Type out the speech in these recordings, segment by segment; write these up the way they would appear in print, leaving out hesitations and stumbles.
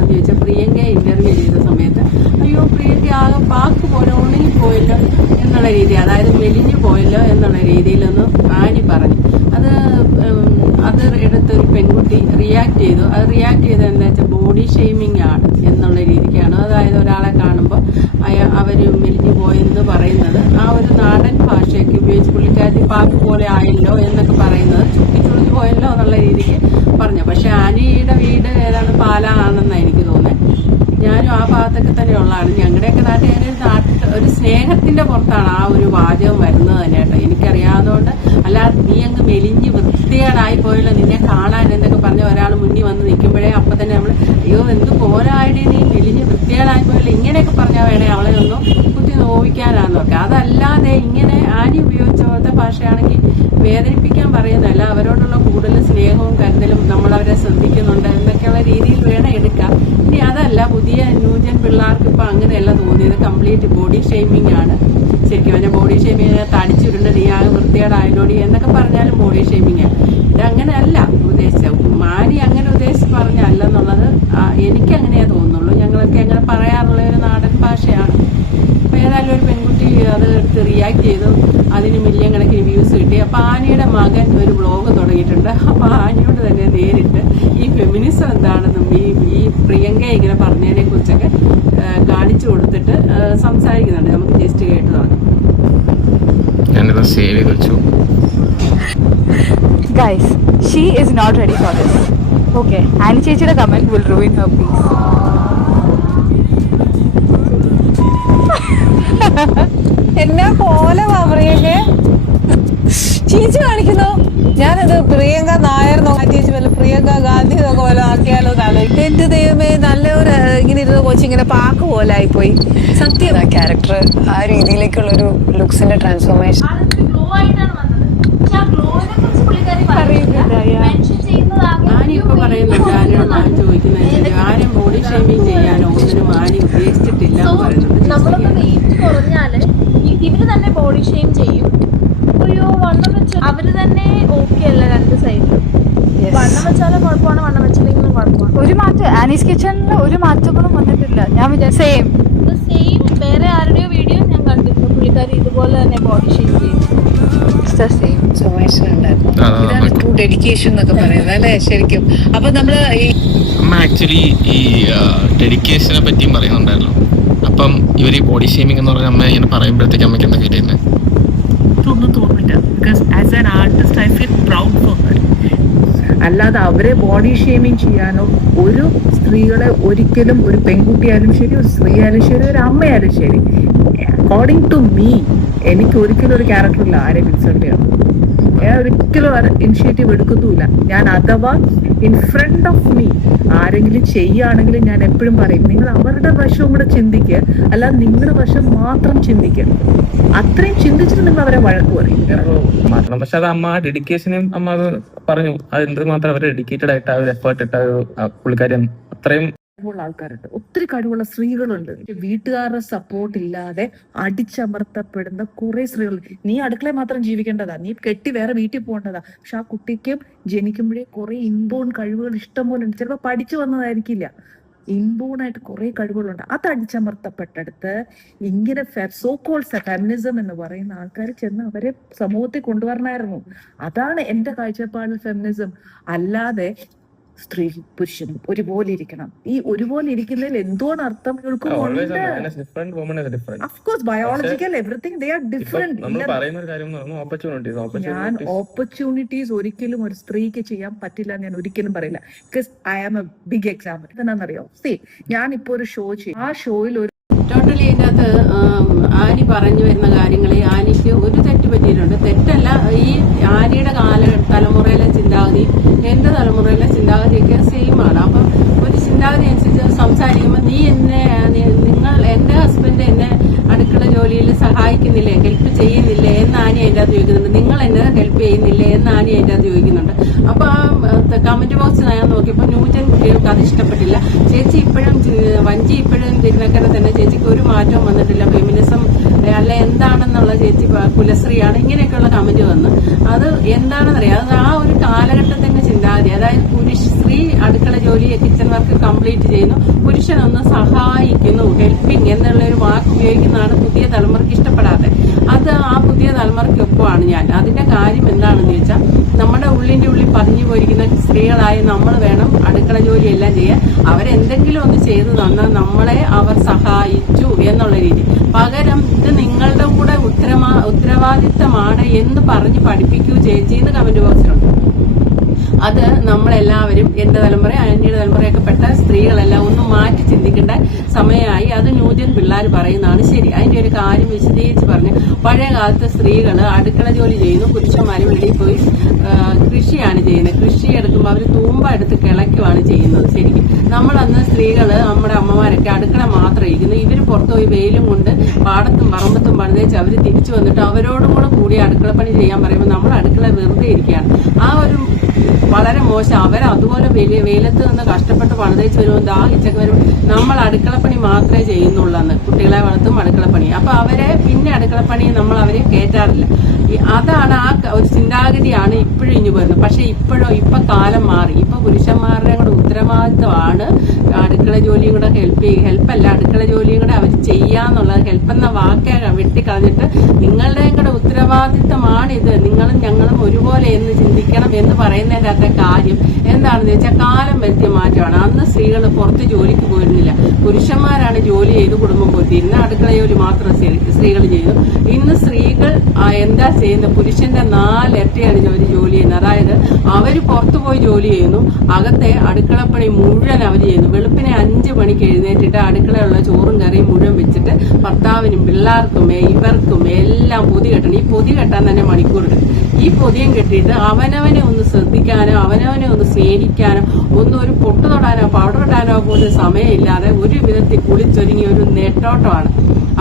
എന്താണെന്ന് ചോദിച്ചാൽ പ്രിയങ്ക ഇന്റർവ്യൂ ചെയ്ത സമയത്ത് അയ്യോ പ്രിയങ്ക ആകെ പാക്ക് പോലെ ഉണങ്ങിപ്പോയല്ലോ എന്നുള്ള രീതി, അതായത് മെലിഞ്ഞു പോയല്ലോ എന്നുള്ള രീതിയിലൊന്ന് ആനി പറഞ്ഞു. അത് എടുത്തൊരു പെൺകുട്ടി റിയാക്ട് ചെയ്തു. അത് റിയാക്ട് ചെയ്തത് എന്താ വെച്ചാൽ ബോഡി ഷെയ്മിങ് ആണ് എന്നുള്ള രീതിക്കാണ്. അതായത് ഒരാളെ കാണുമ്പോൾ അവർ മെലിഞ്ഞു പോയെന്ന് പറയുന്നത് ആ ഒരു നാടൻ ഭാഷയൊക്കെ ഉപയോഗിച്ച് പുള്ളിക്കാരി പാക്ക് പോലെ ആയല്ലോ എന്നൊക്കെ പറയുന്നത് ചുട്ടിച്ചുളിഞ്ഞു പോയല്ലോ എന്നുള്ള രീതിക്ക് പറഞ്ഞു. പക്ഷെ ആനിയുടെ വീട് ഏതാണ് പാലാണെന്നാണ് എനിക്ക് തോന്നുന്നത്. ഞാനും ആ ഭാഗത്തൊക്കെ തന്നെ ഉള്ളതാണ്. ഞങ്ങളുടെയൊക്കെ നാട്ടിൽ ഒരു സ്നേഹത്തിന്റെ പുറത്താണ് ആ ഒരു വാചകം വരുന്നത് തന്നെ കേട്ടോ. എനിക്കറിയാവുന്നതുകൊണ്ട് അല്ലാതെ നീ അങ്ങ് മെലിഞ്ഞ് വൃത്തികേടായി പോയല്ലോ നിന്നെ കാണാൻ എന്നൊക്കെ പറഞ്ഞ് ഒരാൾ മുന്നിൽ വന്ന് നിൽക്കുമ്പോഴേ അപ്പം തന്നെ നമ്മൾ അയ്യോ എന്ത് പോരാടി നീ മെലിഞ്ഞ് വൃത്തികേടായി പോയല്ലോ ഇങ്ങനെയൊക്കെ പറഞ്ഞാൽ വേണേ അവളെ ഒന്ന് കുത്തി നോവിക്കാനാന്നൊക്കെ. അതല്ലാതെ ഇങ്ങനെ ആനി ഉപയോഗിച്ച പോലത്തെ ഭാഷയാണെങ്കിൽ വേദനിപ്പിക്കാൻ പറയുന്നതല്ല, അവരോടുള്ള കൂടുതൽ സ്നേഹവും കരുതലും നമ്മളവരെ ശ്രദ്ധിക്കുന്നുണ്ട് എന്നൊക്കെയുള്ള രീതിയിൽ വേണം എടുക്കാം. ഇനി അതല്ല, പുതിയ ന്യൂജൻ പിള്ളേർക്ക് ഇപ്പം അങ്ങനെയല്ല തോന്നിയത്, കംപ്ലീറ്റ് ബോഡി ഷെയ്മിങ് ആണ്. ശരിക്കും പറഞ്ഞാൽ ബോഡി ഷെയ്മിങ് തടിച്ചിട്ടുണ്ട് നീ ആ വൃത്തികേടായതോടി എന്നൊക്കെ പറഞ്ഞാലും ബോഡി ഷെയ്മിങ് ആണ്. ഇതങ്ങനെയല്ല ഉദ്ദേശിച്ചത്, മാനി അങ്ങനെ ഉദ്ദേശിച്ച് പറഞ്ഞല്ലെന്നുള്ളത് എനിക്കങ്ങനെയേ തോന്നുന്നുള്ളൂ. ഞങ്ങളൊക്കെ അങ്ങനെ പറയാറുള്ള ഒരു നാടൻ ഭാഷയാണ്. അപ്പോൾ ഏതായാലും ഒരു പെൺകുട്ടി അത് എടുത്ത് റിയാക്ട് ചെയ്തു, അതിന് മില്യൺ കണക്കിന് വ്യൂസ് കിട്ടി. അപ്പോൾ ആനിയുടെ മകൻ ഒരു വ്ളോഗ് തുടങ്ങിയിട്ടുണ്ട്. അപ്പോൾ ആനിയോട് തന്നെ നേരിട്ട് ഈ ഫെമിനിസം എന്താണെന്നും ഈ പ്രിയങ്ക ഇങ്ങനെ പറഞ്ഞതിനെ കുറിച്ചൊക്കെ കാണിച്ചു കൊടുത്തിട്ട് സംസാരിക്കുന്നുണ്ട്. നമുക്ക് ജസ്റ്റ് കേട്ട് തുടങ്ങാം. ഞാനിത് സേവ് ചെയ്ത് വെച്ചു. Guys, she is not ready for this. Okay, Annie ചേച്ചിയുടെ comment will ruin her peace. എന്നാ പോലെ പ്രിയങ്ക ചേച്ചി കാണിക്കുന്നു. ഞാനത് പ്രിയങ്ക നായർ ചേച്ചി വല്ല പ്രിയങ്ക ഗാന്ധി എന്നൊക്കെ പോലെ ആക്കിയാലോ എന്നാണ്. എന്റെ ദൈവമേ, നല്ലൊരു ഇങ്ങനെ ഇരുന്ന് കൊച്ചി ഇങ്ങനെ പാക്ക് പോലെ ആയിപ്പോയി. സത്യം ക്യാരക്ടർ ആ രീതിയിലേക്കുള്ളൊരു ലുക്സിന്റെ ട്രാൻസ്ഫോർമേഷൻ ആനിയിപ്പോൾ പറയുന്നുണ്ട്, ആനിയോട് ഞാൻ ചോദിക്കുന്നത് ആരും ബോഡി ഷേമിങ് ചെയ്യാനോ ഒന്നിനും ആനി ഉദ്ദേശിച്ചിട്ടില്ല എന്ന് പറയുന്നുണ്ട്. നമ്മളൊന്ന് വെയിറ്റ് കുറഞ്ഞാല് ഇവര് തന്നെ ബോഡി ഷെയിം ചെയ്യും. അയ്യോ വണ്ണം വെച്ച അവര് തന്നെ ഓക്കെ അല്ല രണ്ട് സൈഡിലും. വണ്ണം വെച്ചാലും കുഴപ്പമാണ്, വണ്ണം വെച്ചില്ലെങ്കിലും കുഴപ്പമാണ്. ഒരു മാറ്റം ആനീസ് കിച്ചണിൽ ഒരു മാറ്റങ്ങളും വന്നിട്ടില്ല. ഞാൻ സെയിം വേറെ ആരുടെയോ വീഡിയോ ഞാൻ കണ്ടിരുന്നു, പുള്ളിക്കാരി ഇതുപോലെ തന്നെ ബോഡി ഷെയിം ചെയ്യും. ഇതാണ് ട്രൂ ഡെഡിക്കേഷൻ എന്നൊക്കെ പറയുന്നത് അല്ലേ ശരിക്കും. അപ്പൊ നമ്മള് അമ്മ ആക്ച്വലി ഈ ഡെഡിക്കേഷനെ പറ്റിയും പറയുന്നുണ്ടായിരുന്നു. അപ്പം ഇവർ ഈ ബോഡി ഷേമിംഗ് എന്ന് പറഞ്ഞ അമ്മ ഇങ്ങനെ പറയുമ്പോഴത്തേക്ക് അമ്മയ്ക്ക് എന്താ ഫീൽ ചെയ്യുന്നത്? ഒന്നും തോന്നില്ല. Because as an artist I feel proud for her. അല്ലാതെ അവരെ ബോഡി ഷേമിങ് ചെയ്യാനോ ഒരു സ്ത്രീകളെ ഒരിക്കലും, ഒരു പെൺകുട്ടിയായാലും ശരി, ഒരു സ്ത്രീ ആയാലും ശരി, ഒരു അമ്മയായാലും ശരി, അക്കോർഡിംഗ് ടു മീ എനിക്ക് ഒരിക്കലും ഒരു ക്യാരക്ടറില്ല ആരെയും ഇൻസൾട്ട് ചെയ്യണം. ഞാൻ ഒരിക്കലും ഇനിഷ്യേറ്റീവ് എടുക്കുന്നുമില്ല. ഞാൻ അഥവാ ഇൻ ഫ്രണ്ട് ഓഫ് മീ ആരെങ്കിലും ചെയ്യുകയാണെങ്കിൽ ഞാൻ എപ്പോഴും പറയും, നിങ്ങൾ അവരുടെ വശവും കൂടെ ചിന്തിക്കുക, അല്ലാതെ നിങ്ങളുടെ വശം മാത്രം ചിന്തിക്കുക. അത്രയും ചിന്തിച്ചിട്ട് നിങ്ങൾ അവരെ വഴക്ക് പറയും. പക്ഷെ അത് അമ്മ ഡെഡിക്കേഷനും അമ്മ അത് പറഞ്ഞു. അത് എന്തുമാത്രം അവർ ഡെഡിക്കേറ്റഡ് ആയിട്ട് ആ ഒരു എഫേർട്ട് ഇട്ട പുള്ളിക്കാരൻ അത്രയും കഴിവുള്ള ആൾക്കാരുണ്ട്, ഒത്തിരി കഴിവുള്ള സ്ത്രീകളുണ്ട്. വീട്ടുകാരുടെ സപ്പോർട്ട് ഇല്ലാതെ അടിച്ചമർത്തപ്പെടുന്ന കുറെ സ്ത്രീകളുണ്ട്. നീ അടുക്കളയിൽ മാത്രം ജീവിക്കേണ്ടതാ, നീ കെട്ടി വേറെ വീട്ടിൽ പോകേണ്ടതാ. പക്ഷെ ആ കുട്ടിക്കും ജനിക്കുമ്പോഴേ കുറെ ഇൻബോൺ കഴിവുകൾ ഇഷ്ടം പോലെ ഉണ്ട്. ചിലപ്പോൾ പഠിച്ചു വന്നതായിരിക്കില്ല, ഇൻബോണായിട്ട് കുറെ കഴിവുകളുണ്ട്. അത് അടിച്ചമർത്തപ്പെട്ടടുത്ത് ഇങ്ങനെ സോ കോൾഡ് ഫെമിനിസം എന്ന് പറയുന്ന ആൾക്കാർ ചെന്ന് അവരെ സമൂഹത്തിൽ കൊണ്ടുവരണമായിരുന്നു. അതാണ് എന്റെ കാഴ്ചപ്പാടിൽ ഫെമിനിസം. അല്ലാതെ സ്ത്രീ പുരുഷനും ഒരുപോലെ ഇരിക്കണം. ഈ ഒരുപോലെ ഇരിക്കുന്നതിൽ എന്തോന്ന് അർത്ഥം? Biological everything they are different. ഞാൻ ഓപ്പർച്യൂണിറ്റീസ് ഒരിക്കലും ഒരു സ്ത്രീക്ക് ചെയ്യാൻ പറ്റില്ല ഞാൻ ഒരിക്കലും പറയില്ല. Because I am a big example. എന്താണെന്നറിയോ, ഞാൻ ഇപ്പൊ ഒരു ഷോ ചെയ്യും. ആ ഷോയിൽ ഒരു ടോട്ടലി ഇതിനകത്ത് ആനി പറഞ്ഞു വരുന്ന കാര്യങ്ങൾ ആനിക്ക് ഒരു തെറ്റ് പറ്റിയിട്ടുണ്ട്. തെറ്റല്ല, ഈ ആനിയുടെ തലമുറയിലെ ചിന്താഗതി എൻ്റെ തലമുറയിലെ ചിന്താഗതിയൊക്കെ സെയിം ആണ്. അപ്പം ഒരു ചിന്താഗതി അനുസരിച്ച് സംസാരിക്കുമ്പോൾ നിങ്ങൾ എൻ്റെ ഹസ്ബൻഡ് എന്നെ അടുക്കള ജോലിയിൽ സഹായിക്കുന്നില്ലേ, ഹെൽപ്പ് ചെയ്യുന്നില്ലേ എന്ന് ആനി അതിൻ്റെ അകത്ത് ചോദിക്കുന്നുണ്ട്. നിങ്ങൾ എന്നെ ഹെൽപ്പ് ചെയ്യുന്നില്ലേ എന്ന് ആനി അതിൻ്റെ അകത്ത് ചോദിക്കുന്നുണ്ട്. അപ്പോൾ ആ കമന്റ് ബോക്സ് ഞാൻ നോക്കിയപ്പോൾ ന്യൂജൻ കുട്ടികൾക്ക് അത് ഇഷ്ടപ്പെട്ടില്ല. ചേച്ചി ഇപ്പോഴും വഞ്ചി ഇപ്പോഴും തിരുനക്കര തന്നെ, ചേച്ചിക്ക് ഒരു മാറ്റവും വന്നിട്ടില്ല, ഫെമിനിസം അല്ല എന്താണെന്നുള്ള ചേച്ചി കുലശ്രീയാണ്, ഇങ്ങനെയൊക്കെയുള്ള കമന്റ് വന്നു. അത് എന്താണെന്നറിയാം, അത് ആ ഒരു കാലഘട്ടത്തിന്റെ ചിന്താഗതി ചിന്താഗതി. അതായത് സ്ത്രീ അടുക്കള ജോലി കിച്ചൺ വർക്ക് കംപ്ലീറ്റ് ചെയ്യുന്നു, പുരുഷനൊന്ന് സഹായിക്കുന്നു, ഹെൽപ്പിംഗ് എന്നുള്ള ഒരു വാക്ക് ഉപയോഗിക്കുന്നതാണ് പുതിയ തലമുറയ്ക്ക് ഇഷ്ടപ്പെടാതെ. അത് ആ പുതിയ തലമുറയ്ക്കൊപ്പമാണ് ഞാൻ. അതിന്റെ കാര്യം എന്താണെന്ന് ചോദിച്ചാൽ, നമ്മുടെ ഉള്ളിന്റെ ഉള്ളിൽ പതിഞ്ഞു പോയിരിക്കുന്ന സ്ത്രീകളായ നമ്മൾ വേണം അടുക്കള ജോലി എല്ലാം ചെയ്യാൻ. അവരെന്തെങ്കിലും ഒന്ന് ചെയ്തു തന്നാൽ നമ്മളെ അവർ സഹായിച്ചു എന്നുള്ള രീതി. പകരം ഇത് നിങ്ങളുടെ കൂടെ ഉത്തരവാദിത്തമാണ് എന്ന് പറഞ്ഞ് പഠിപ്പിക്കൂ ചേച്ചി എന്ന് കമന്റ് ബോക്സിലുണ്ട്. അത് നമ്മളെല്ലാവരും, എന്റെ തലമുറ അന്യയുടെ തലമുറയൊക്കെ പെട്ട സ്ത്രീകളെല്ലാം ഒന്ന് മാറ്റി ചിന്തിക്കേണ്ട സമയമായി. അത് ന്യൂജൻ പിള്ളേർ പറയുന്നതാണ് ശരി. അതിന്റെ ഒരു കാര്യം വിശദീകരിച്ച് പറഞ്ഞ്, പഴയ കാലത്ത് സ്ത്രീകൾ അടുക്കള ജോലി ചെയ്യുന്നു, പുരുഷന്മാർ വെളിയിൽ പോയി കൃഷിയാണ് ചെയ്യുന്നത്. കൃഷി എടുക്കുമ്പോൾ അവർ തൂമ്പ എടുത്ത് കിളയ്ക്കുവാണ് ചെയ്യുന്നത്. ശരിക്കും നമ്മളന്ന് സ്ത്രീകള്, നമ്മുടെ അമ്മമാരൊക്കെ അടുക്കള മാത്രം ഇരിക്കുന്നു. ഇവർ പുറത്തുപോയി വെയിലും കൊണ്ട് പാടത്തും പറമ്പത്തും പണിതേച്ച് അവർ തിരിച്ചു വന്നിട്ട് അവരോടും കൂടി അടുക്കളപ്പണി ചെയ്യാൻ പറയുമ്പോൾ നമ്മൾ അടുക്കള വെറുതെ ഇരിക്കുകയാണ്. ആ ഒരു വളരെ മോശം. അവരതുപോലെ വെയിലത്ത് നിന്ന് കഷ്ടപ്പെട്ട് പണിതേച്ച് വരുമ്പോൾ ദാഹിച്ചൊക്കെ വരുമ്പോൾ നമ്മൾ അടുക്കളപ്പണി മാത്രമേ ചെയ്യുന്നുള്ളൂ. കുട്ടികളെ വളർത്തും അടുക്കളപ്പണി. അപ്പൊ അവരെ പിന്നെ അടുക്കളപ്പണി നമ്മൾ അവരെ കയറ്റാറില്ല. അതാണ് ആ ഒരു ചിന്താഗതിയാണ് ഇപ്പോഴും ഇനി വരുന്നത്. പക്ഷെ ഇപ്പൊ കാലം മാറി. ഇപ്പൊ പുരുഷന്മാരുടെ കൂടെ ഉത്തരവാദിത്തമാണ് അടുക്കള ജോലിയും കൂടെ ഹെൽപ്പല്ല, അടുക്കള ജോലിയും കൂടെ അവർ ചെയ്യാന്നുള്ളത്. ഹെൽപ്പെന്ന വാക്കെ വെട്ടിക്കളഞ്ഞിട്ട് നിങ്ങളുടെയും കൂടെ ഉത്തരവാദിത്തമാണ് ഇത്, നിങ്ങളും ഞങ്ങളും ഒരുപോലെ എന്ന് ചിന്തിക്കണം എന്ന് പറയുന്നതിന്റെ അകത്തെ കാര്യം എന്താണെന്ന് വെച്ചാൽ, കാലം വരുത്തിയ മാറ്റമാണ്. അന്ന് സ്ത്രീകൾ പുറത്ത് ജോലിക്ക് പോയിരുന്നില്ല, പുരുഷന്മാരാണ് ജോലി ചെയ്ത് കുടുംബം പോറ്റിയിരുന്ന. അടുക്കള ജോലി മാത്രം സ്ത്രീകൾ ചെയ്തു. ഇന്ന് സ്ത്രീകൾ എന്താ ചെയ്യുന്നത്? പുരുഷന്റെ 4 ഇരട്ടിയാണ് ജോലി ചെയ്യുന്നത്. അതായത് അവര് പുറത്തു പോയി ജോലി ചെയ്യുന്നു, അകത്തെ അടുക്കളപ്പണി മുഴുവൻ അവർ ചെയ്യുന്നു. വെളുപ്പിനെ 5 മണിക്ക് എഴുന്നേറ്റിട്ട് അടുക്കളയുള്ള ചോറും കറിയും മുഴുവൻ വെച്ചിട്ട് ഭർത്താവിനും പിള്ളേർക്കും ഇവർക്കും എല്ലാം പൊതി കെട്ടണം. ഈ പൊതി കെട്ടാൻ തന്നെ മണിക്കൂർ എടുക്കും. ഈ പൊതിയും കെട്ടിയിട്ട് അവനവനെ ഒന്ന് ശ്രദ്ധിക്കാനോ അവനവനെ ഒന്ന് സ്നേഹിക്കാനോ ഒരു പൊട്ട് തൊടാനോ പൗഡർ ഇടാനോ പോലും സമയമില്ലാതെ ഒരു വിധത്തിൽ കുളിച്ചൊരുങ്ങി ഒരു നെട്ടോട്ടമാണ്.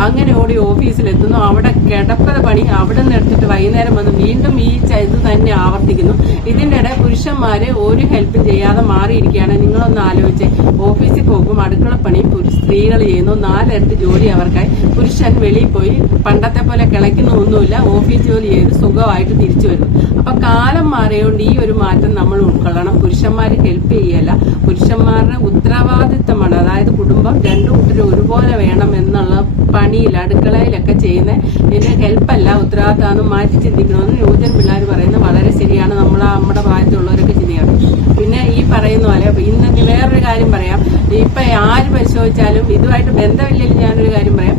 അങ്ങനെ ഓടി ഓഫീസിലെത്തുന്നു, അവിടെ കിടപ്പത പണി അവിടെ നിന്ന് എടുത്തിട്ട് വൈകുന്നേരം വന്ന് വീണ്ടും ഈ ഇത് തന്നെ ആവർത്തിക്കുന്നു. ഇതിന്റെ ഇടെ പുരുഷന്മാര് ഒരു ഹെൽപ്പും ചെയ്യാതെ മാറിയിരിക്കുകയാണ്. നിങ്ങളൊന്ന് ആലോചിച്ച്, ഓഫീസിൽ പോകും അടുക്കളപ്പണി സ്ത്രീകൾ ചെയ്യുന്നു, 4 ഇരട്ടി ജോലി അവർക്കായി. പുരുഷൻ വെളിയിൽ പോയി പണ്ടത്തെ പോലെ കിളയ്ക്കുന്ന ഒന്നുമില്ല, ഓഫീസ് ജോലി ചെയ്ത് സുഖമായിട്ട് തിരിച്ചു വരുന്നു. അപ്പൊ കാലം മാറിയോണ്ട് ഈ ഒരു മാറ്റം നമ്മൾ ഉൾക്കൊള്ളണം. പുരുഷന്മാർ ഹെൽപ്പ് ചെയ്യല്ല, പുരുഷന്മാരുടെ ഉത്തരവാദിത്തമാണ്. അതായത് കുടുംബം 2 കൂട്ടരും ഒരുപോലെ വേണം എന്നുള്ള പണിയിൽ അടുക്കളയിലൊക്കെ ചെയ്യുന്ന ഇതിന് ഹെൽപ്പല്ല, ഉത്തരവാദിത്തം മാറ്റി ചിന്തിക്കണമെന്ന് ന്യൂജൻ പിള്ളേർ പറയുന്നത് വളരെ ശരിയാണ്. നമ്മുടെ പ്രായത്തിലുള്ളവരൊക്കെ ചിന്തിക്കണം. പിന്നെ ഈ പറയുന്ന പോലെ ഇന്ന് വേറൊരു കാര്യം പറയാം. ഇപ്പൊ ആര് പരിശോധിച്ചാലും ഇതുമായിട്ട് ബന്ധമില്ലെങ്കിൽ ഞാനൊരു കാര്യം പറയാം.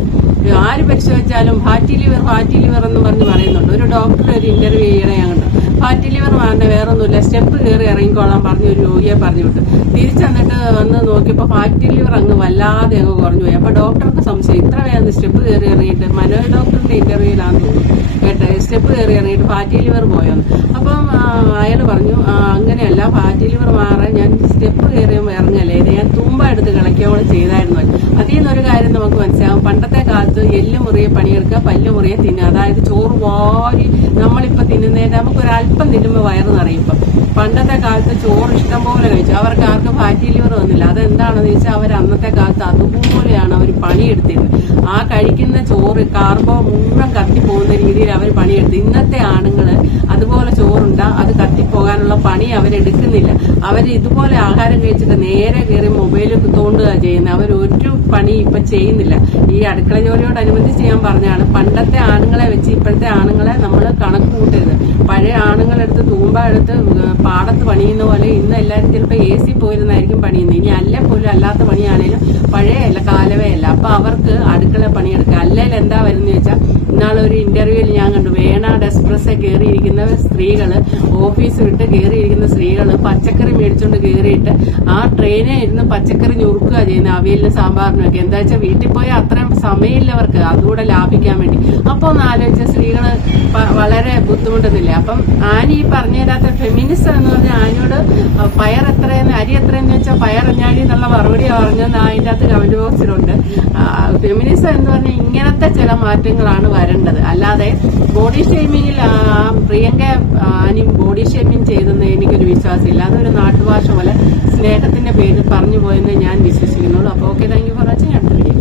ആര് പരിശോധിച്ചാലും ഫാറ്റി ലിവർ എന്ന് പറയുന്നുണ്ട്. ഒരു ഡോക്ടർ ഒരു ഇന്റർവ്യൂ ചെയ്യണേ ഞങ്ങൾ ഫാറ്റി ലിവർ മാറിനെ വേറൊന്നുമില്ല, സ്റ്റെപ്പ് കയറി ഇറങ്ങിക്കോളാൻ പറഞ്ഞ് ഒരു രോഗിയെ പറഞ്ഞു വിട്ടു. തിരിച്ചെന്നിട്ട് വന്ന് നോക്കിയപ്പോൾ ഫാറ്റി ലിവർ അങ്ങ് വല്ലാതെ അങ്ങ് കുറഞ്ഞു പോയി. അപ്പൊ ഡോക്ടർക്ക് സംശയം, ഇത്ര വേഗം സ്റ്റെപ്പ് കയറി ഇറങ്ങിയിട്ട് മനോജ് ഡോക്ടറിന്റെ ഇന്റർവ്യൂവിലാന്ന് തോന്നുന്നു കേട്ടെ, സ്റ്റെപ്പ് കയറി ഇറങ്ങിയിട്ട് ഫാറ്റി ലിവർ പോയോന്ന്. അപ്പം അയാൾ പറഞ്ഞു, അങ്ങനെയല്ല, ഫാറ്റി ലിവർ മാറാൻ ഞാൻ സ്റ്റെപ്പ് കയറി ഇറങ്ങല്ലേ, ഇത് ഞാൻ തൂമ്പ എടുത്ത് കളിക്കോളം ചെയ്തായിരുന്നു. അതിൽ നിന്നൊരു കാര്യം നമുക്ക് മനസ്സിലാവും. പണ്ടത്തെ കാലത്ത് എല്ല് മുറിയെ പണിയെടുക്കുക, പല്ല് മുറിയെ തിന്നുക. അതായത് ചോറ് വാരി നമ്മളിപ്പോ തിന്നുന്നതിന് നമുക്കൊരല്പം തിന്നുമ്പോൾ വയറ് നിറയും. പണ്ടത്തെ കാലത്ത് ചോറ് ഇഷ്ടം പോലെ കഴിച്ചു. അവർക്ക് ആർക്കും ഫാറ്റി ലിവർ വന്നില്ല. അതെന്താണെന്ന് ചോദിച്ചാൽ അവർ അന്നത്തെ കാലത്ത് അതുപോലെയാണ് അവർ പണിയെടുത്തിരുന്നത്. ആ കഴിക്കുന്ന ചോറ് കാർബോ മുഴുവൻ കത്തിപ്പോകുന്ന രീതിയിൽ അവർ പണിയെടുത്തു. ഇന്നത്തെ ആണുങ്ങള് അതുപോലെ ചോറുണ്ടാ അത് കത്തിപ്പോകാനുള്ള പണി അവരെടുക്കുന്നില്ല. അവർ ഇതുപോലെ ആഹാരം കഴിച്ചിട്ട് നേരെ കയറി മൊബൈൽ തോണ്ടുക ചെയ്യുന്നത്. അവരൊരു പണി ഇപ്പൊ ചെയ്യുന്നില്ല. ഈ അടുക്കള ജോലിയോടനുബന്ധിച്ച് ഞാൻ പറഞ്ഞാണ്, പണ്ടത്തെ ആണുങ്ങളെ വെച്ച് ഇപ്പോഴത്തെ ആണുങ്ങളെ നമ്മൾ കണക്ക് കൂട്ടരുത്. പഴയ ആണുങ്ങളെടുത്ത് തൂമ്പ എടുത്ത് പാടത്ത് പണിയുന്ന പോലെ ഇന്ന് എല്ലാവരും ചിലപ്പോൾ AC പോയിരുന്നായിരിക്കും പണിയുന്നത്. ഇനി അല്ല പോലും അല്ലാത്ത പണിയാണേലും പഴയ കാലവേ അല്ല. അപ്പൊ അവർക്ക് അടുക്കള പണിയെടുക്കുക. അല്ലെങ്കിൽ എന്താ വരുന്നത് വെച്ചാൽ, ഇന്നാളൊരു ഇന്റർവ്യൂവിൽ ഞാൻ കണ്ടു, വേണാട് എക്സ്പ്രസ് കയറിയിരിക്കുന്ന സ്ത്രീകള്, ഓഫീസ് വിട്ട് കയറിയിരിക്കുന്ന സ്ത്രീകള് പച്ചക്കറി മേടിച്ചോണ്ട് കയറിയിട്ട് ആ ട്രെയിനിൽ ഇരുന്ന് പച്ചക്കറി ഞുറുക്കുക ചെയ്യുന്നത്, അവിയലിനും സാമ്പാറിനും ഒക്കെ. എന്താ വെച്ചാൽ വീട്ടിൽ പോയാൽ അത്രയും സമയമില്ലവർക്ക്, അതുകൂടെ ലാഭിക്കാൻ വേണ്ടി. അപ്പൊ ഒന്ന് ആലോചിച്ച സ്ത്രീകള് വളരെ ബുദ്ധിമുട്ടുന്നില്ല. അപ്പം ആനി ഈ പറഞ്ഞു തരാത്ത ഫെമിനിസം എന്ന് പറഞ്ഞാൽ, ആനിയോട് പയർ എത്രയെന്ന് അരി എത്രയെന്ന് വെച്ചാൽ പയറഞ്ഞാടി എന്നുള്ള മറുപടി പറഞ്ഞെന്ന് അതിൻ്റെ അകത്ത് കമന്റ് ബോക്സിലുണ്ട്. ഫെമിനിസം എന്ന് പറഞ്ഞാൽ ഇങ്ങനത്തെ ചില മാറ്റങ്ങളാണ് വരേണ്ടത്. അല്ലാതെ ബോഡി ഷേമിങ്ങിൽ പ്രിയങ്ക ആനി ബോഡി ഷേമിങ് ചെയ്തെന്ന് എനിക്കൊരു വിശ്വാസമില്ല. അതൊരു നാട്ടുഭാഷ പോലെ സ്നേഹത്തിന്റെ പേരിൽ പറഞ്ഞു പോയെന്ന് ഞാൻ വിശ്വസിക്കുന്നുള്ളൂ. അപ്പോൾ okay, thank you for watching. അടുത്ത വീഡിയോ.